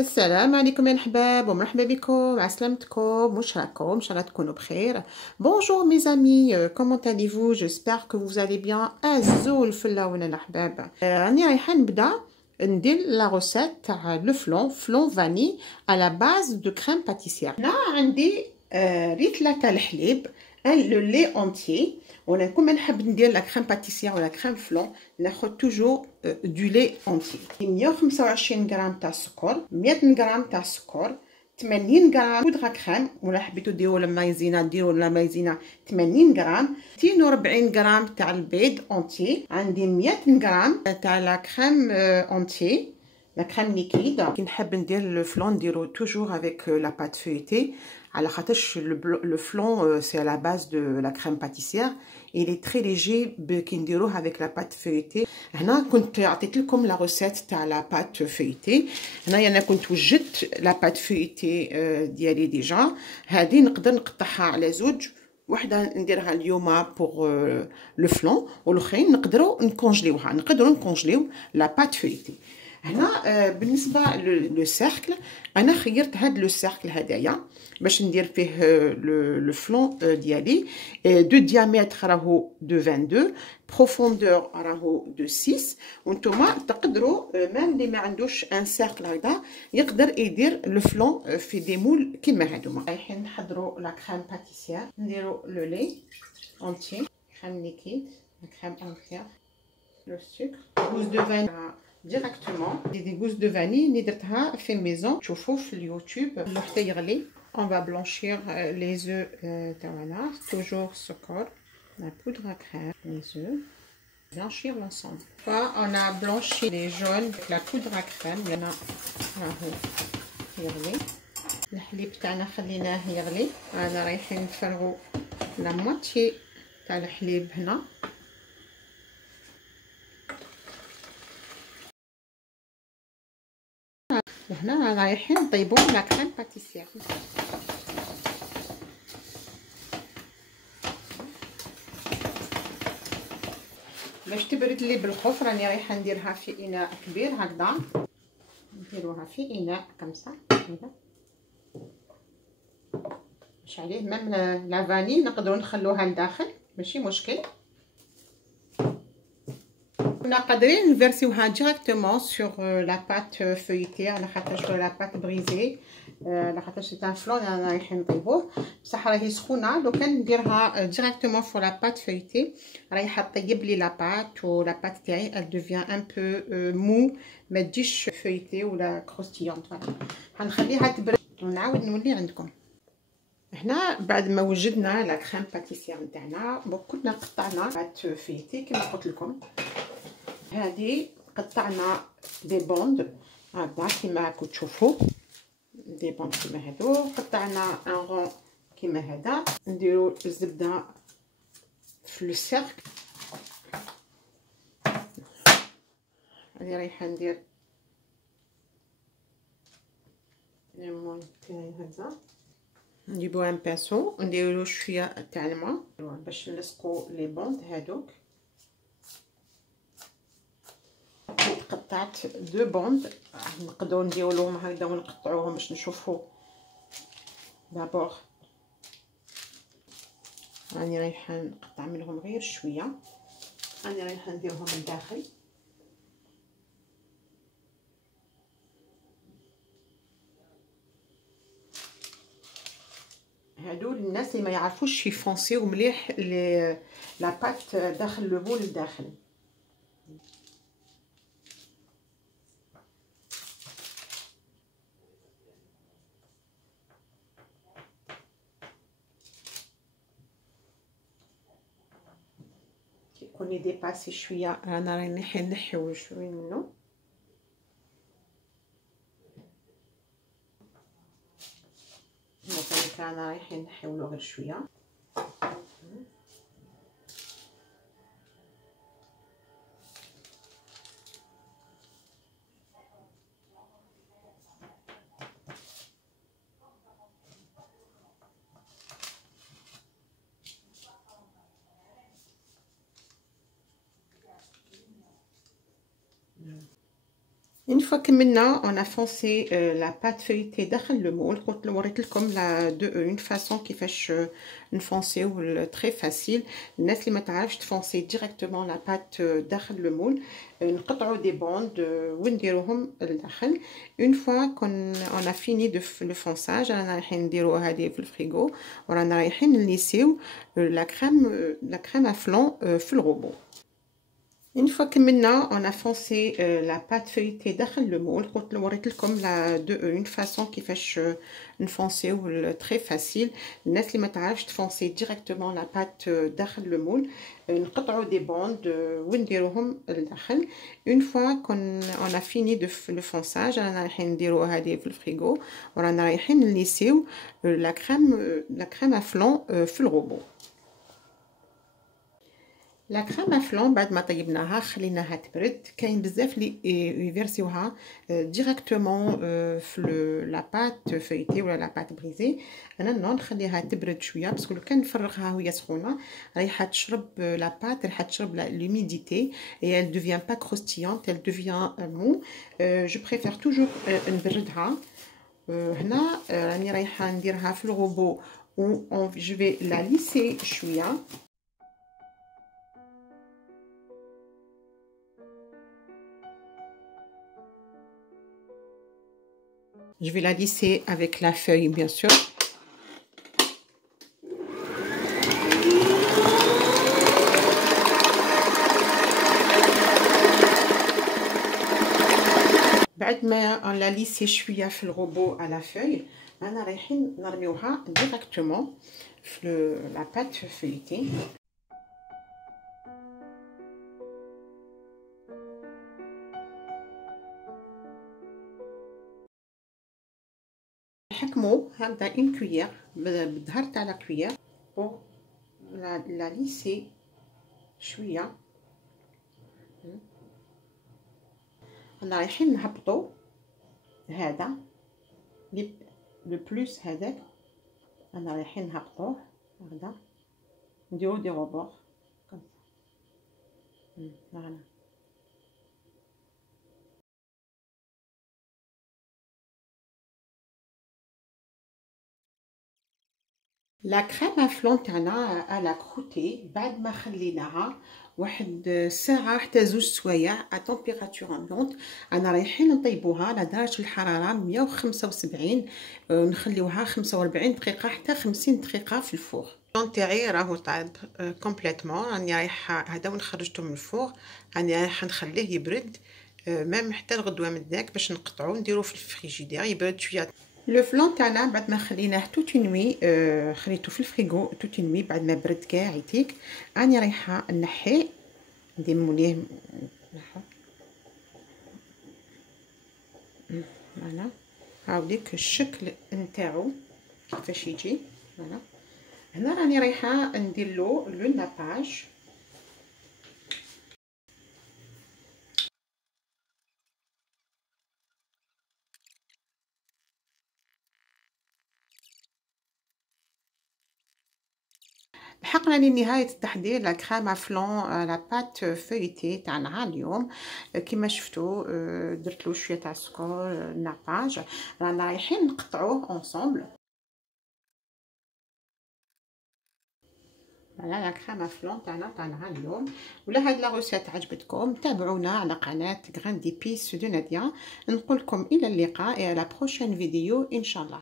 السلام عليكم يا الحباب ومرحبا بكم عسلامتكم واش راكم ان شاء الله تكونوا بخير. Bonjour mes amis, comment allez-vous? J'espère que vous allez bien. azul فلاونا الحباب. راني رايحه نبدا ندير لا روسيت تاع لو فلون فاني على باز دو كريم باتيسير. هنا عندي ريتله تاع الحليب لو لي اونتيي. وانا كون نحب ندير لا كريم باتيسير ولا كريم فلون ناخذ توجور دو لي اونتي. 125 غرام تاع السكر، 100 غرام تاع السكر، 80 غرام بودره كريم، ولا حبيتو ديروا مايزينا ديروا لا مايزينا 80 غرام، 240 غرام تاع البيض اونتي، عندي 100 غرام تاع لا كريم اونتي لا كريم ليكيد. كي نحب ندير لو فلون نديرو توجور افيك لا بات فeuilletée على خاطرش لو فلون سي على باز دو لا كريم باتيسير. il est très léger كي نديروه avec la pâte feuilletée. هنا كنت عطيت لكم لا روسيت تاع لا بات فeuilletée. هنايا انا كنت وجدت لا بات فeuilletée ديالي ديجا. هذه نقدر نقطعها على زوج، وحده نديرها اليوم بوغ لو فلون والاخرين نقدروا نكونجليو لا بات فeuilletée. هنا بالنسبه لو سيركل انا خيرت هاد لو سيركل هدايا باش ندير فيه لو فلون ديالي. دو ديامتر راهو دو 22، بروفوندور راهو دو 6. وانتوما تقدروا ميم اللي ما عندوش ان سيركل هكذا يقدر يدير لو فلون في دي مول كيما هادوما. رايحين نحضروا لا كريم باتيسير. نديروا لو لي اونتي، كريم ليكيد، كريم انتيير، لو سكر، غوز دو فانيلا directement. des gousses de vanille اللي درتها في ميزون. تشوفوا في اليوتيوب اللي حتى يغلي. on va blanchir les œufs تاعنا. toujours سكر، la poudre à crème, les œufs, blanchir l'ensemble. on a blanchi les jaunes avec la poudre à crème. هنا راهو يغلي الحليب تاعنا، خليناه يغلي. انا رايحين نفرغوا لا موتي تاع الحليب هنا. وهنا رايحين نطيبوا لا كريم باتيسير. باش تبرد لي بالخوف راني رايحه نديرها في اناء كبير هكذا. نديروها في اناء كمسه هكذا باش عليه ميم لا فاني نقدروا نخلوها لداخل ماشي مشكل. كنا قادرين نفيرسيوها ديريكتومون سور لا بات فeuilletée على خاطرش لا بات بريزي، على خاطرش سي ان فلون انا رايحين نطيبوه بصح راهي سخونه. لو كان نديرها ديريكتومون فور لا بات فeuilletée رايحه طيب لي لا بات، ولا بات تاعي ال دوفيان ان بو مو، ما تجيش فeuilletée ولا كروستيونط. فوالا غنخليها تبرد ونعاود نولي عندكم. هنا بعد ما وجدنا لا كريم باتيسير نتاعنا كنا قطعنا بات فeuilletée كما قلت لكم. هذه قطعنا دي بوند هكذا كيما راكم تشوفوا، دي بوند كيما هادو. قطعنا ان رون كيما هذا. نديرو الزبده في لو سيرك. راني رايحه ندير ليمون تاعي هذا. نجيبو ان باسو ونديرو شويه تاع الماء باش نلصقو لي بوند هادوك. قطعت دو بوند نقدروا نديرولهم هكذا ونقطعوهم باش نشوفوا. دابور راني رايحه نقطع منهم غير شويه، راني رايحه نديرهم لداخل. هادو الناس اللي ما يعرفوش يفونسيو مليح لا بات داخل لو بول لداخل. كوني ديباسي شويه انا راني نحيو شويه منه. مثلا كان رايحين نحيولو غير شويه. Une fois كملنا on a foncé la pâte feuilletée داخل المول. قلت وريت لكم une façon كيفاش نفونسيو très facile. الناس اللي ما تعرفش تفونسي ديريكتومون لا بات داخل المول، نقطعوا دي بوند ونديروهم لداخل. اون فوا كون on a fini de le fonçage رانا رايحين نديرو هذه في الفريغو ورانا رايحين نليسيو لا كريم ا فلون في الروبو. Une fois كملنا on a foncé la pâte feuilletée داخل المول. قلت وريت لكم une façon كيفاش نفونسيو très facile. الناس اللي ما تعرفش تفونسي ديريكتومون لا بات داخل المول، نقطعوا دي بوند ونديروهم لداخل. اون فوا كون on a fini de le fonçage رانا رايحين نديرو هذه في الفريغو ورانا رايحين نليسيو لا كريم ا فلون في الروبو. لا كريم ا فلون بعد ما طيبناها خليناها تبرد. كاين بزاف لي يفيرسيوها ديريكتومون في لا بات فيتي ولا لا بات بريزي. انا نخليها تبرد شويه باسكو لو كان نفرغها وهي سخونه رايحه تشرب لا بات، رايحه تشرب لوميديتي اي elle devient pas croustillante, elle devient mou. je préfère toujours نبردها. هنا راني رايحه نديرها في الروبو و je vais la lisser شويه. Je vais la lisser avec la feuille, bien sûr. بعد ما on l'a lissé شوية في الروبو à la feuille، أنا رايحين نرميوها directement في la pâte feuilletée. نحكمو هكذا une cuillère بالظهر تاع لا cuillère pour la lisser شوية. أنا رايحين نهبطو هذا لو بلوس هذاك، أنا رايحين نهبطوه هكذا نديرو دي روبور كوم فوالا. لا كريم ا فلون تاعنا على كروتي بعد ما خليناها واحد ساعه حتى 2 سوايع ا تمبيراتور امبيونت. انا رايحين نطيبوها على درجه الحراره 175 ونخليوها 45 دقيقه حتى 50 دقيقه في الفور. الفلون تاعي راهو طايب كومبليتمون. راني رايحه هذا وين خرجته من الفور، راني رايحه نخليه يبرد ميم حتى الغدوه من داك باش نقطعو نديرو في الفريجيدير يبرد شويه. لو فلون تاعنا بعد ما خليناه توت نوي، خليته في الفريغو توت نوي بعد ما برد كاع يتيك. راني رايحه نحي نديمو ليه فوالا. هاوليك الشكل نتاعو كيفاش يجي فوالا. هنا راني رايحه ندير له لو ناباج. لحقنا لنهاية التحضير لا كريم ا فلون لا بات فeuilletée تاعنا اليوم. كيما شفتوا درتلو شويه تاع السكر ناباج. رانا رايحين نقطعوه اونصومبل. فوالا لا كريم ا فلون تاعنا اليوم. ولا هاد لا روسيت عجبتكم تابعونا على قناه غران ديبيس دو ناديا. نقولكم الى اللقاء et à la prochaine vidéo ان شاء الله.